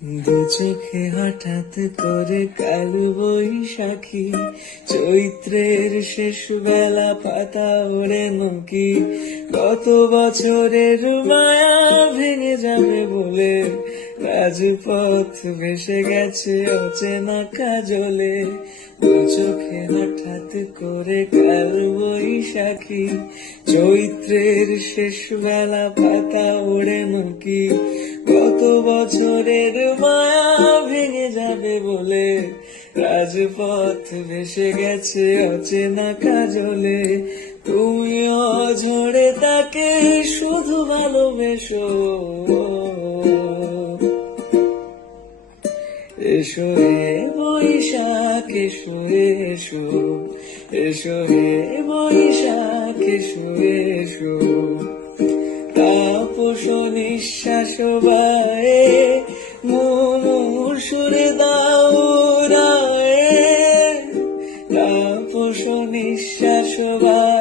দু চোখে হঠাৎ করে কালো বৈশাখী, চৈত্রের শেষ বেলা পাতা ওড়ে নকি, গত বছরের মায়া ভেঙে যাবে বলে রাজপথ ভেসে গেছে অচেনা কাজলে। দু চোখে হঠাৎ করে কালো বৈশাখী, চৈত্রের শেষ বেলা পাতা ওড়ে নকি, গত বছরের মায়া ভেঙে যাবে বলে রাজপথ ভেসে গেছে অচেনা কাজলে। তুমি অঝরে তাকে শুধু ভালোবেসো, এসো হে বৈশাখ এসো এসো, এসো হে বৈশাখ এসো এসো। তাপস নিঃশ্বাস বায়ে মুমুর সুরে দাও রায়ে, তাপস নিঃশ্বাস বায়ে